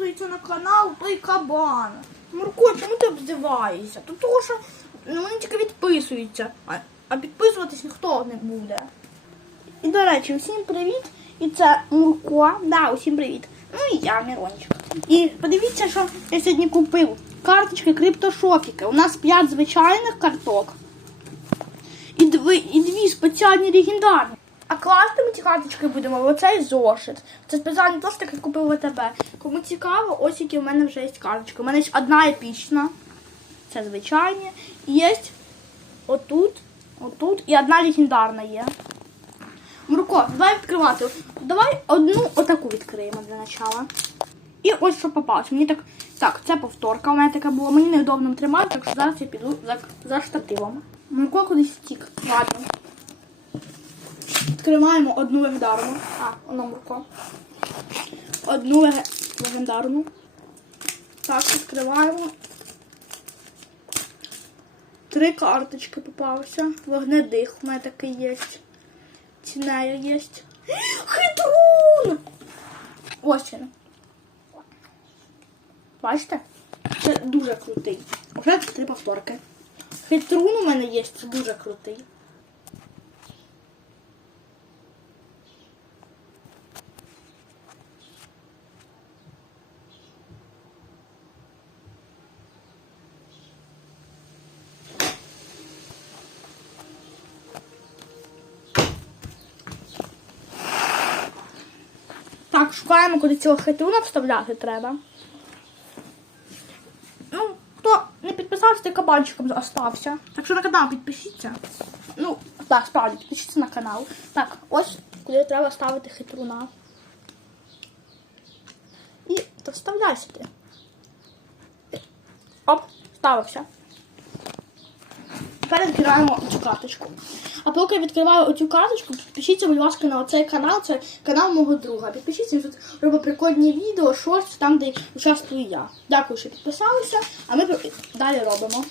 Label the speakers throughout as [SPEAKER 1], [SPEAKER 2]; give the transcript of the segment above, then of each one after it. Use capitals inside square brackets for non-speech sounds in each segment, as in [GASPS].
[SPEAKER 1] підписується на канал, той кабан. Мурко, чому ти обзиваєшся? То того, що ну, вони тільки відписуються, а, а підписуватись ніхто не буде. І, до речі, усім привіт. І це Мурко. Да, усім привіт. Ну і я, Мірончик. І подивіться, що я сьогодні купив. Карточки криптошопіки. У нас 5 звичайних карток. І дві, і дві спеціальні легендарні. А класти ми ці карточки будемо оцей зошит. Це спеціальний зошит, який купив в АТБ. Кому цікаво, ось які в мене вже є карточки. У мене є одна епічна. Це звичайні. І є отут, отут і одна легендарна є. Мурко, давай відкривати. Давай одну отаку відкриємо для начала. І ось що попалось. Мені так. Так, це повторка у мене така була. Мені неудобно тримати, так що зараз я піду за, за штативом. Мурко кудись втік. Ладно. Відкриваємо одну легендарну. А, воно Мурко. Одну леге- легендарну. Так, відкриваємо. Три карточки попалося. Вогнедих у мене такий є. Цінею є. Хитрун! Ось він. Бачите? Це дуже крутий. Вже три повторки. Хитрун у мене є, це дуже крутий. Шукаємо, куди цього хитруна вставляти треба. Ну, хто не підписався, той кабанчиком остався. Так що на канал підпишіться. Ну, так, справді, підпишіться на канал. Так, ось куди треба ставити хитруна. І то вставляй сюди. Оп, ставився. Тепер відкриваємо цю карточку. А поки я відкриваю оцю карточку, підпишіться, будь ласка, на цей канал. Це канал мого друга. Підпишіться, він тут робить прикольні відео, шорти, там, де участвую я. Дякую, що підписалися, а ми далі робимо.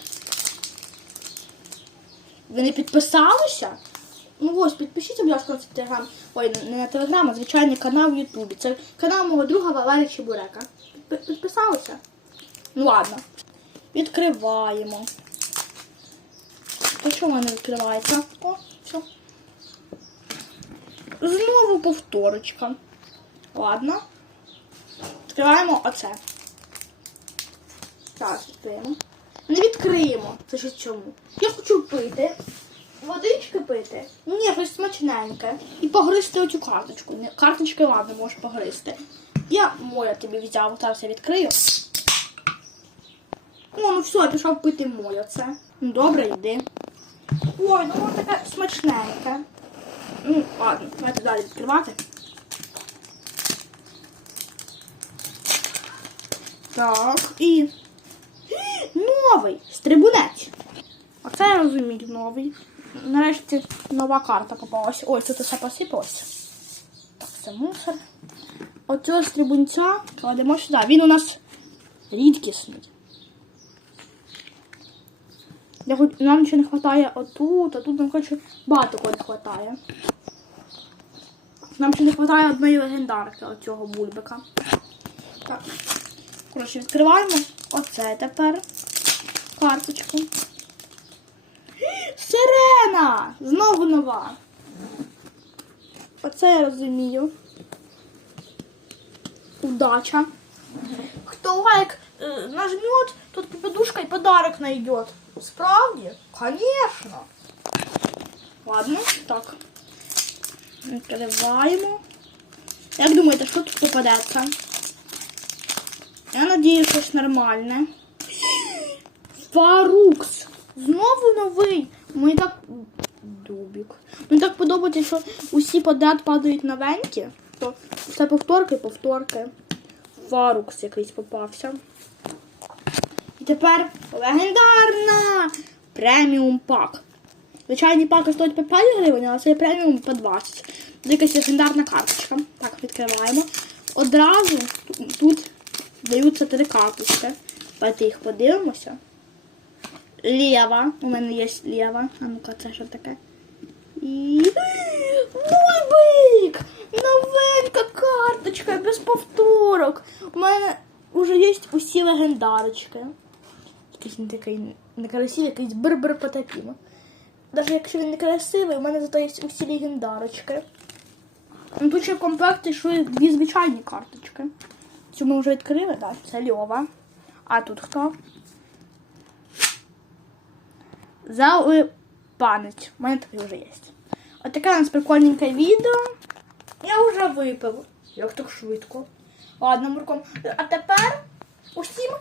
[SPEAKER 1] Ви не підписалися? Ну ось, підпишіться, будь ласка, на телеграм. Ой, не на телеграм, а звичайний канал в Ютубі. Це канал мого друга Валерія Чебурека. Підписалися? Ну ладно. Відкриваємо. То чого не відкривається? О, все. Знову повторочка. Ладно. Відкриваємо оце. Зараз відкриємо. Не відкриємо. Це щось чому? Я хочу пити. Водички пити. Ні, щось смачненьке. І погризти оцю карточку. Карточки, ладно, можеш погризти. Я моя тобі взяв, зараз я відкрию. О, ну все, я пішов пити моє це. Ну, добре, йди. Ой, ну воно таке смачненьке. Ну, ладно, давайте далі відкривати. Так, і. Новий стрибунець. Оце я розумію, новий. Нарешті нова карта попалася. Ой, тут усе посипалося. Так, це мусор. Оцього стрибунця кладемо сюди. Він у нас рідкісний. Я хоч нам ще не вистачає отут, а тут нам коротше, багато кого не вистачає. Нам ще не вистачає одної легендарки оцього бульбика. Так. Коротше, відкриваємо оце тепер. Карточку. [GASPS] Сирена! Знову нова. Оце я розумію. Удача. Кто лайк э, нажмет, тот подушкой подарок найдет. Справді? Конечно. Ладно, так. Відкриваємо. Як думаєте, що тут попадеться? Я надію, щось нормальне. [GASPS] Фарукс. Знову новий. Мені так. Дубік. Мені так подобається, що усі подряд падають новенькі. То це повторки, Фарукс якийсь попався. І тепер легендарна преміум пак. Звичайні паки стоять по 5 гривень, а це преміум по 20. Це якась легендарна карточка. Так, відкриваємо. Одразу тут- даються три карточки. Давайте їх подивимося. Лєва. У мене є лєва. А ну-ка, це що таке? І. Бульбик! Новенька карточка без повторок. У мене вже є усі легендарочки. Якийсь він такий некрасивий, якийсь потапімо. Навіть якщо він не красивий, у мене зато є усі легендарочки. Ну, тут ще в комплекті йшли дві звичайні карточки. Цю ми вже відкрили, так, це Льова. А тут хто? Пам'ять. У мене таке вже є. От таке у нас прикольненьке відео. Я вже випив. Як так швидко. Ладно, Мурком. А тепер усім.